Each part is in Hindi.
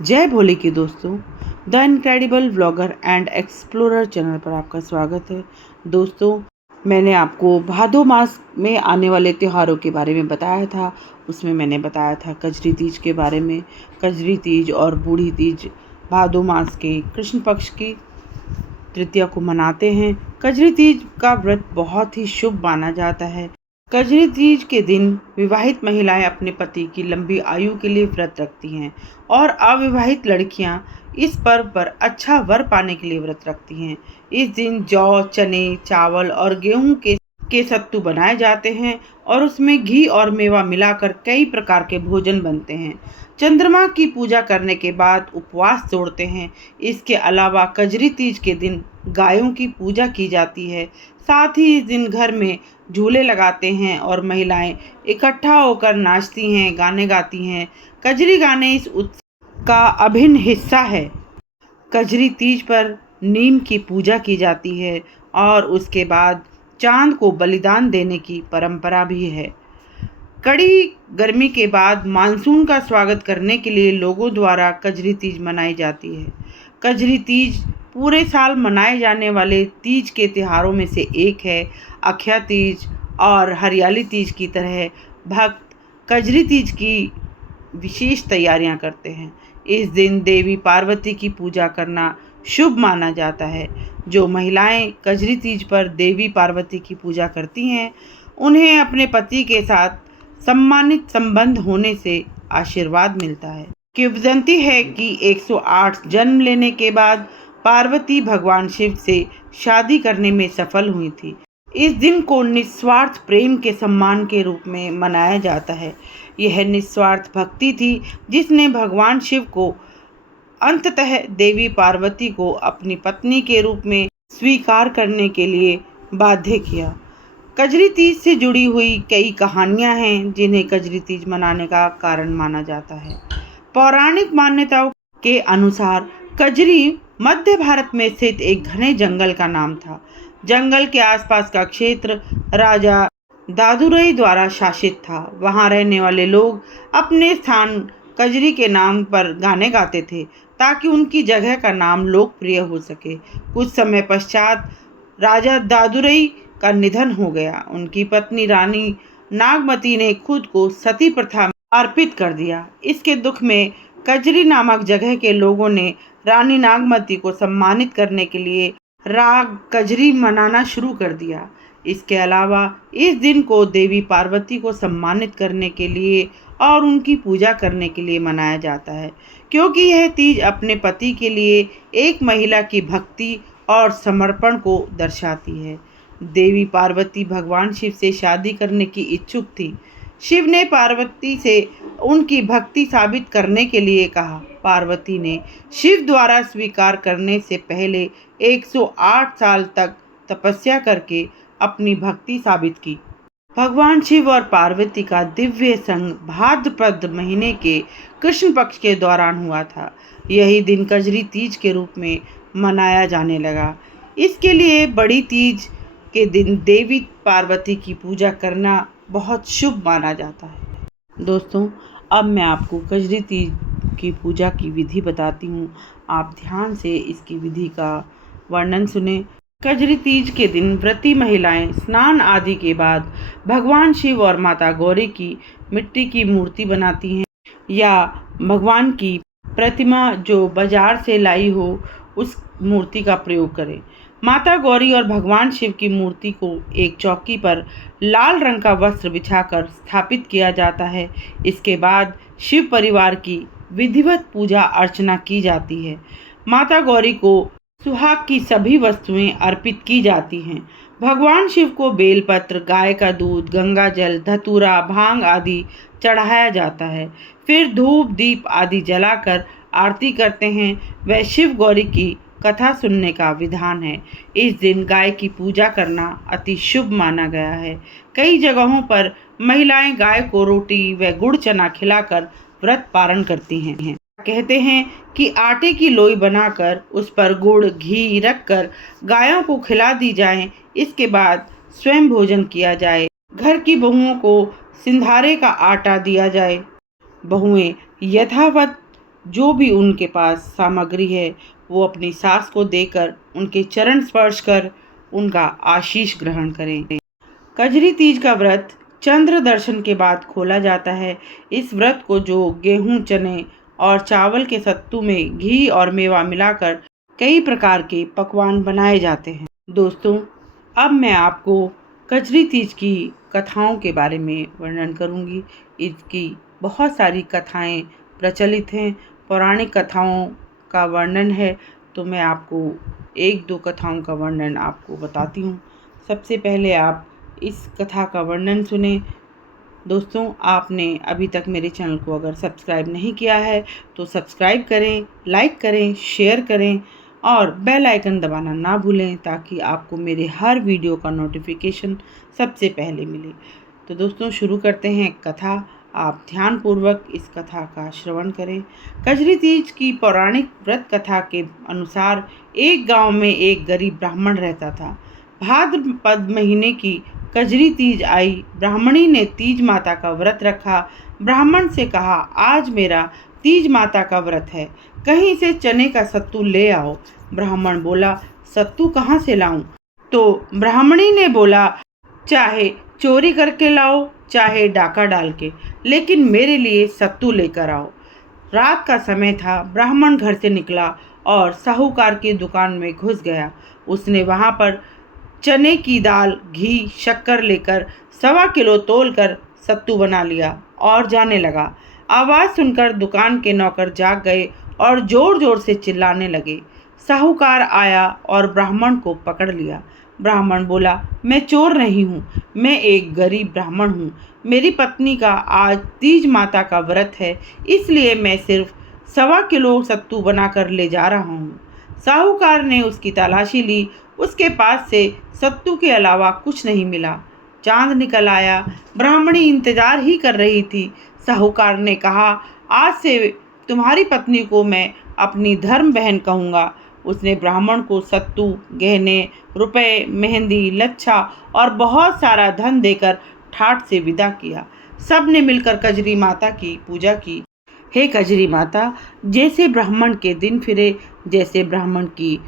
जय भोले की दोस्तों, the incredible vlogger and explorer channel पर आपका स्वागत है। दोस्तों, मैंने आपको भादो मास में आने वाले त्योहारों के बारे में बताया था। उसमें मैंने बताया था कजरी तीज के बारे में। कजरी तीज और बूढ़ी तीज भादो मास के कृष्ण पक्ष की तृतीया को मनाते हैं। कजरी तीज का व्रत बहुत ही शुभ माना जाता है। कजरी तीज के दिन विवाहित महिलाएं अपने पति की लंबी आयु के लिए व्रत रखती हैं और अविवाहित लड़कियां इस पर्व पर अच्छा वर पाने के लिए व्रत रखती हैं। इस दिन जौ, चने, चावल और गेहूं के सत्तू बनाए जाते हैं और उसमें घी और मेवा मिलाकर कई प्रकार के भोजन बनते हैं। चंद्रमा की पूजा करने के बाद उपवास तोड़ते हैं। इसके अलावा कजरी तीज के दिन गायों की पूजा की जाती है। साथ ही इस दिन घर में झूले लगाते हैं और महिलाएं इकट्ठा होकर नाचती हैं, गाने गाती हैं। कजरी गाने इस उत्सव का अभिन्न हिस्सा है। कजरी तीज पर नीम की पूजा की जाती है और उसके बाद चांद को बलिदान देने की परंपरा भी है। कड़ी गर्मी के बाद मानसून का स्वागत करने के लिए लोगों द्वारा कजरी तीज मनाई जाती है। कजरी तीज पूरे साल मनाए जाने वाले तीज के त्योहारों में से एक है। अक्षय तीज और हरियाली तीज की तरह भक्त कजरी तीज की विशेष तैयारियां करते हैं। इस दिन देवी पार्वती की पूजा करना शुभ माना जाता है। जो महिलाएं कजरी तीज पर देवी पार्वती की पूजा करती हैं, उन्हें अपने पति के साथ सम्मानित संबंध होने से आशीर्वाद मिलता है। किंवदंती है कि 108 जन्म लेने के बाद पार्वती भगवान शिव से शादी करने में सफल हुई थी। इस दिन को निस्वार्थ प्रेम के सम्मान के रूप में मनाया जाता है। यह निस्वार्थ भक्ति थी जिसने भगवान शिव को अंततः देवी पार्वती को अपनी पत्नी के रूप में स्वीकार करने के लिए बाध्य किया। कजरी तीज से जुड़ी हुई कई कहानियां हैं जिन्हें कजरी तीज मनाने का कारण माना जाता है। पौराणिक मान्यताओं के अनुसार कजरी मध्य भारत में स्थित एक घने जंगल का नाम था। जंगल के आसपास का क्षेत्र राजा दादुरई द्वारा शासित था। वहां रहने वाले लोग अपने स्थान कजरी के नाम पर गाने गाते थे ताकि उनकी जगह का नाम लोकप्रिय हो सके। कुछ समय पश्चात राजा दादुरई का निधन हो गया। उनकी पत्नी रानी नागमती ने खुद को सती प्रथा में अर्पित कर दिया। इसके दुख में कजरी नामक जगह के लोगों ने रानी नागमती को सम्मानित करने के लिए राग कजरी मनाना शुरू कर दिया। इसके अलावा इस दिन को देवी पार्वती को सम्मानित करने के लिए और उनकी पूजा करने के लिए मनाया जाता है, क्योंकि यह तीज अपने पति के लिए एक महिला की भक्ति और समर्पण को दर्शाती है। देवी पार्वती भगवान शिव से शादी करने की इच्छुक थी। शिव ने पार्वती से उनकी भक्ति साबित करने के लिए कहा। पार्वती ने शिव द्वारा स्वीकार करने से पहले 108 साल तक तपस्या करके अपनी भक्ति साबित की। भगवान शिव और पार्वती का दिव्य संग भाद्रपद महीने के कृष्ण पक्ष के दौरान हुआ था। यही दिन कजरी तीज के रूप में मनाया जाने लगा। इसके लिए बड़ी तीज के दिन देवी पार्वती की पूजा करना बहुत शुभ माना जाता है। दोस्तों, अब मैं आपको कजरी तीज की पूजा की विधि बताती हूँ। आप ध्यान से इसकी विधि का वर्णन सुने। कजरी तीज के दिन व्रती महिलाएं स्नान आदि के बाद भगवान शिव और माता गौरी की मिट्टी की मूर्ति बनाती हैं या भगवान की प्रतिमा जो बाजार से लाई हो उस मूर्ति का प्रयोग करें। माता गौरी और भगवान शिव की मूर्ति को एक चौकी पर लाल रंग का वस्त्र बिछाकर स्थापित किया जाता है। इसके बाद शिव परिवार की विधिवत पूजा अर्चना की जाती है। माता गौरी को सुहाग की सभी वस्तुएं अर्पित की जाती हैं। भगवान शिव को बेलपत्र, गाय का दूध, गंगा जल, धतूरा, भांग आदि चढ़ाया जाता है। फिर धूप दीप आदि जलाकर आरती करते हैं। वह शिव गौरी की कथा सुनने का विधान है। इस दिन गाय की पूजा करना अति शुभ माना गया है। कई जगहों पर महिलाएं गाय को रोटी व गुड़ चना खिलाकर व्रत पारण करती हैं। कहते हैं कि आटे की लोई बनाकर उस पर गुड़ घी रखकर गायों को खिला दी जाए। इसके बाद स्वयं भोजन किया जाए। घर की बहुओं को सिंधारे का आटा दिया जाए। बहुएं यथावत जो भी उनके पास सामग्री है वो अपनी सास को देकर उनके चरण स्पर्श कर उनका आशीष ग्रहण करें। कजरी तीज का व्रत चंद्र दर्शन के बाद खोला जाता है। इस व्रत को जो गेहूं, चने और चावल के सत्तू में घी और मेवा मिलाकर कई प्रकार के पकवान बनाए जाते हैं। दोस्तों, अब मैं आपको कजरी तीज की कथाओं के बारे में वर्णन करूंगी। इसकी बहुत सारी कथाएं प्रचलित हैं, पौराणिक कथाओं का वर्णन है, तो मैं आपको एक दो कथाओं का वर्णन आपको बताती हूँ। सबसे पहले आप इस कथा का वर्णन सुने। दोस्तों, आपने अभी तक मेरे चैनल को अगर सब्सक्राइब नहीं किया है तो सब्सक्राइब करें, लाइक करें, शेयर करें और बेल आइकन दबाना ना भूलें ताकि आपको मेरे हर वीडियो का नोटिफिकेशन सबसे पहले मिले। तो दोस्तों, शुरू करते हैं कथा। आप ध्यानपूर्वक इस कथा का श्रवण करें। कजरी तीज की पौराणिक व्रत कथा के अनुसार एक गांव में एक गरीब ब्राह्मण रहता था। भाद्रपद महीने की कजरी तीज आई। ब्राह्मणी ने तीज माता का व्रत रखा। ब्राह्मण से कहा, आज मेरा तीज माता का व्रत है, कहीं से चने का सत्तू ले आओ। ब्राह्मण बोला, सत्तू कहाँ से लाऊं? तो ब्राह्मणी ने बोला, चाहे चोरी करके लाओ, चाहे डाका डाल के, लेकिन मेरे लिए सत्तू लेकर आओ। रात का समय था। ब्राह्मण घर से निकला और साहूकार की दुकान में घुस गया। उसने वहां पर चने की दाल, घी, शक्कर लेकर 1.25 किलो तोलकर सत्तू बना लिया और जाने लगा। आवाज़ सुनकर दुकान के नौकर जाग गए और जोर जोर से चिल्लाने लगे। साहूकार आया और ब्राह्मण को पकड़ लिया। ब्राह्मण बोला, मैं चोर नहीं हूँ, मैं एक गरीब ब्राह्मण हूँ। मेरी पत्नी का आज तीज माता का व्रत है, इसलिए मैं सिर्फ 1.25 किलो सत्तू बनाकर ले जा रहा हूँ। साहूकार ने उसकी तलाशी ली। उसके पास से सत्तू के अलावा कुछ नहीं मिला। चांद निकल आया। ब्राह्मणी इंतजार ही कर रही थी। साहूकार ने कहा, आज से तुम्हारी पत्नी को मैं अपनी धर्म बहन कहूँगा। उसने ब्राह्मण को सत्तू, गहने, रुपए, मेहंदी, लच्छा और बहुत सारा धन देकर ठाठ से विदा किया। सब ने मिलकर कजरी माता की पूजा की। हे कजरी माता, जैसे ब्राह्मण के दिन फिरे, जैसे ब्राह्मण की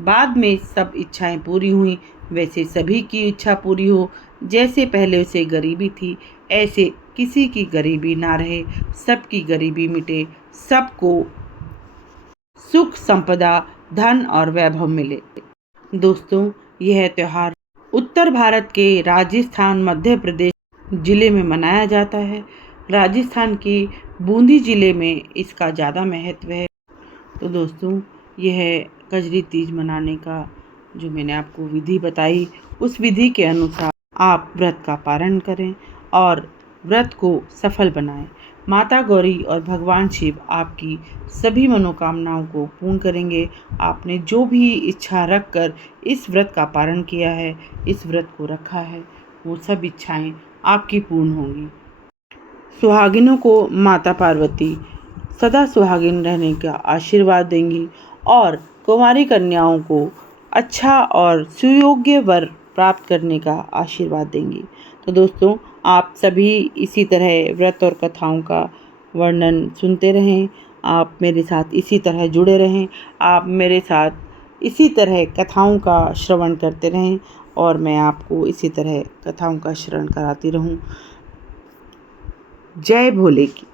बाद में सब इच्छाएं पूरी हुई, वैसे सभी की इच्छा पूरी हो। जैसे पहले उसे गरीबी थी, ऐसे किसी की गरीबी ना रहे, सबकी गरीबी मिटे, सबको सुख, संपदा, धन और वैभव मिले। दोस्तों, यह त्यौहार उत्तर भारत के राजस्थान, मध्य प्रदेश जिले में मनाया जाता है। राजस्थान की बूंदी जिले में इसका ज़्यादा महत्व है। तो दोस्तों, यह कजरी तीज मनाने का जो मैंने आपको विधि बताई, उस विधि के अनुसार आप व्रत का पारण करें और व्रत को सफल बनाएं। माता गौरी और भगवान शिव आपकी सभी मनोकामनाओं को पूर्ण करेंगे। आपने जो भी इच्छा रखकर इस व्रत का पारण किया है, इस व्रत को रखा है, वो सब इच्छाएं आपकी पूर्ण होंगी। सुहागिनों को माता पार्वती सदा सुहागिन रहने का आशीर्वाद देंगी और कुंवारी कन्याओं को अच्छा और सुयोग्य वर प्राप्त करने का आशीर्वाद देंगी। तो दोस्तों, आप सभी इसी तरह व्रत और कथाओं का वर्णन सुनते रहें। आप मेरे साथ इसी तरह जुड़े रहें। आप मेरे साथ इसी तरह कथाओं का श्रवण करते रहें और मैं आपको इसी तरह कथाओं का श्रवण कराती रहूं। जय भोले की।